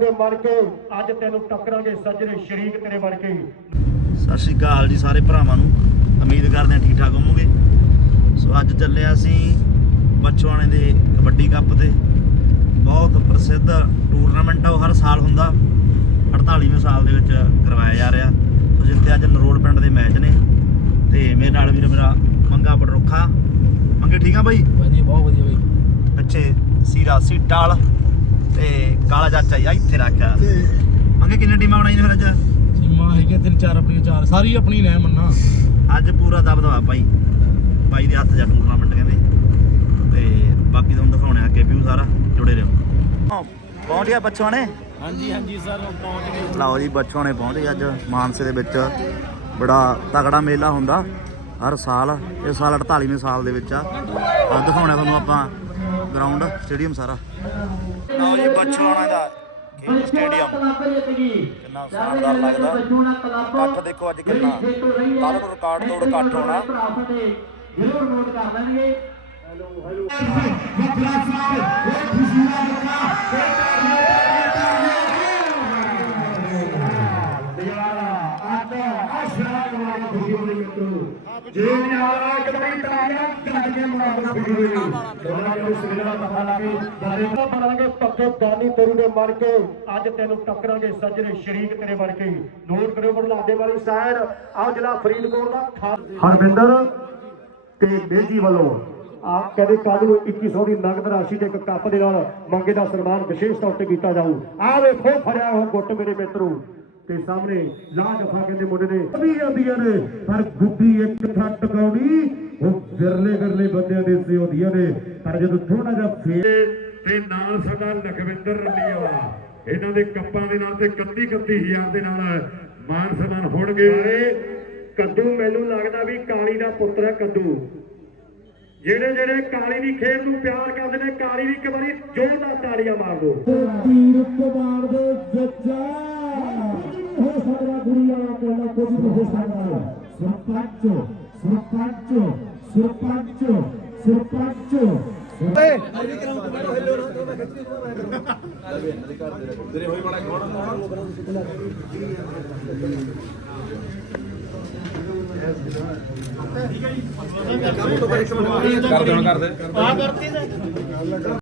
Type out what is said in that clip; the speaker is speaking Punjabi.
ਤੇ ਮਰ ਕੇ ਅੱਜ ਤੈਨੂੰ ਟੱਕਰਾਂਗੇ ਸੱਜਰੇ ਸ਼ਰੀਕ ਤੇਰੇ ਬਣ ਕੇ। ਸਤਿ ਸ਼੍ਰੀ ਅਕਾਲ ਜੀ ਸਾਰੇ ਭਰਾਵਾਂ ਨੂੰ। ਉਮੀਦ ਕਰਦੇ ਹਾਂ ਠੀਕ ਠਾਕ ਹੋਵੋਗੇ। ਸੋ ਅੱਜ ਚੱਲੇ ਅਸੀਂ ਬਚਵਾਣੇ ਦੇ ਕਬੱਡੀ ਕੱਪ ਤੇ। ਬਹੁਤ ਪ੍ਰਸਿੱਧ ਟੂਰਨਾਮੈਂਟ ਆ ਉਹ ਹਰ ਸਾਲ ਹੁੰਦਾ। 48ਵੇਂ ਸਾਲ ਦੇ ਵਿੱਚ ਕਰਵਾਇਆ ਜਾ ਰਿਹਾ। ਸੋ ਜਿੱਥੇ ਅੱਜ ਨਰੋਲ ਪਿੰਡ ਦੇ ਮੈਚ ਨੇ ਤੇ ਮੇਰੇ ਨਾਲ ਵੀਰ ਮੇਰਾ ਮੰਗਾ ਬੜਰੁੱਖਾ ਮੰਗੇ ਠੀਕ ਆ ਬਾਈ? ਹਾਂਜੀ ਬਹੁਤ ਵਧੀਆ ਬਾਈ। ਪਿੱਛੇ ਸੀਰਾ ਸੀਟਾਲ। ਤੇ ਕਾਲਾ ਚਾਚਾ ਜੀ ਆ ਇੱਥੇ ਰੱਖਿਆ ਮੰਗੇ ਕਿੰਨੇ ਟੀਮਾਂ ਬਣਾਈਆਂ ਫਿਰ ਅੱਜ? ਸੀਮਾ ਹੈਗੇ ਤਿੰਨ ਚਾਰ ਆਪਣੀਆਂ ਚਾਰ। ਸਾਰੀ ਆਪਣੀ ਨੇ ਮੰਨਾ। ਅੱਜ ਪੂਰਾ ਦਬਦਬਾ ਭਾਈ। ਭਾਈ ਦੇ ਹੱਥ ਜਾ ਟੂਰਨਾਮੈਂਟ ਕਹਿੰਦੇ। ਤੇ ਬਾਕੀ ਤੁਹਾਨੂੰ ਦਿਖਾਉਣੇ ਆ ਅੱਗੇ ਵਿਊ ਸਾਰਾ। ਜੁੜੇ ਰਹੋ। ਪਹੁੰਚ ਗਿਆ ਬੱਚੋਂ ਨੇ ਹਾਂਜੀ ਹਾਂਜੀ ਸਰ ਪਹੁੰਚ ਗਏ। ਲਓ ਜੀ ਬੱਚੋਂ ਨੇ ਪਹੁੰਚ ਗਏ ਅੱਜ। ਮਾਨਸੇ ਦੇ ਵਿੱਚ ਬੜਾ ਤਗੜਾ ਮੇਲਾ ਹੁੰਦਾ। ਹਰ ਸਾਲ ਇਸ ਸਾਲ 48ਵੇਂ ਸਾਲ ਦੇ ਵਿੱਚ ਆ। ਦਿਖਾਉਣਾ ਤੁਹਾਨੂੰ ਆਪਾਂ। ਗਰਾਊਂਡ ਸਟੇਡੀਅਮ ਸਾਰਾ। ਲਓ ਜੀ ਬੱਚੋਂ ਦਾ ਖੇਡ ਸਟੇਡੀਅਮ ਕਿੰਨਾ ਸ਼ਾਨਦਾਰ ਲੱਗਦਾ। ਇਕੱਠ ਦੇਖੋ ਅੱਜ ਕਿੰਨਾ। ਕੱਲ ਨੂੰ ਰਿਕਾਰਡ ਤੋੜ ਇਕੱਠ ਹੋਣਾ। ਜ਼ਰੂਰ ਨੋਟ ਕਰ ਲੈਣਗੇ ਜੇ ਨਿਆਰਾ ਕਬੜੀ ਤਾਰਿਆ ਕੱਢ ਕੇ ਮੁਰਾਦ ਖੁਸ਼ੀ ਹੋਈ ਦੋਨਾਂ ਦੇ ਸਵੇਰ ਦਾ ਪਤਾ ਲੱਗੇ ਦਾਰੇ ਦਾ ਬਣਾਂਗੇ ਪੱਕੇ ਦਾਨੀ ਤੇਰੀ ਦੇ ਮਰ ਕੇ। ਅੱਜ ਤੈਨੂੰ ਟੱਕਰਾਂਗੇ ਸੱਜਰੇ ਸ਼ਰੀਕ ਤੇਰੇ ਬਣ ਕੇ। ਨੋਟ ਕਰਿਓ ਬੜਲਾਡੇ ਵਾਲੀ ਸਾਈਡ ਆ ਜ਼ਿਲ੍ਹਾ ਫਰੀਦਕੋਟ ਦਾ ਹਰਵਿੰਦਰ ਤੇ ਬੇਜੀ ਵੱਲੋਂ ਆਪ ਕਹਿੰਦੇ ਕੱਲ ਨੂੰ 2100 ਦੀ ਨਗਦ ਰਾਸ਼ੀ ਤੇ ਇੱਕ ਕੱਪ ਦੇ ਨਾਲ ਮੰਗੇ ਦਾ ਸਨਮਾਨ ਵਿਸ਼ੇਸ਼ ਤੌਰ ਤੇ ਕੀਤਾ ਜਾਊ। ਆ ਵੇਖੋ ਫੜਿਆ ਉਹ ਗੁੱਟ ਮੇਰੇ ਮਿੱਤਰੋ। ਤੇ ਸਾਹਮਣੇ ਲਾਹ ਜਫਾ ਕਹਿੰਦੇ ਮੁੰਡੇ ਨੇ ਵੀ ਆਉਂਦੀਆਂ ਨੇ, ਪਰ ਗੁੱਡੀ ਇੱਕ ਥਾਂ ਟਕਾਉਣੀ, ਉਹ ਵਿਰਲੇ ਵਿਰਲੇ ਬੰਦਿਆਂ ਦੇ ਸੇ ਹੁੰਦੀਆਂ ਨੇ। ਪਰ ਜਦੋਂ ਥੋੜਾ ਜਿਹਾ ਫੇਰ ਤੇ ਨਾਲ ਸਾਡਾ ਲਖਵਿੰਦਰ ਰੰਡੀਆ ਇਹਨਾਂ ਦੇ ਕੱਪਾਂ ਦੇ ਨਾਲ ਤੇ 31 31000 ਦੇ ਨਾਲ ਮਾਨ ਸਨਮਾਨ ਹੋਣਗੇ। ਕੱਦੂ, ਮੈਨੂੰ ਲੱਗਦਾ ਵੀ ਕਾਲੀ ਦਾ ਪੁੱਤਰ ਹੈ ਕੱਦੂ। ਜਿਹੜੇ ਜਿਹੜੇ ਕਾਲੀ ਦੀ ਖੇਡ ਨੂੰ ਪਿਆਰ ਕਰਦੇ ਨੇ, ਕਾਲੀ ਦੀ ਇੱਕ ਵਾਰੀ ਜ਼ੋਰਦਾਰ ਤਾੜੀਆਂ ਮਾਰ। ਦਿਓ ਤੀਰ ਕੁਮਾਰ ਦੇ ਵਿੱਚ ਗੁਰੀ ਵਾਲਾ ਕੋਲ ਕੁਝ ਨਹੀਂ ਹੋ ਸਕਦਾ ਸਰਪੰਚ ਸਰਪੰਚ ਸਰਪੰਚ ਸਰਪੰਚ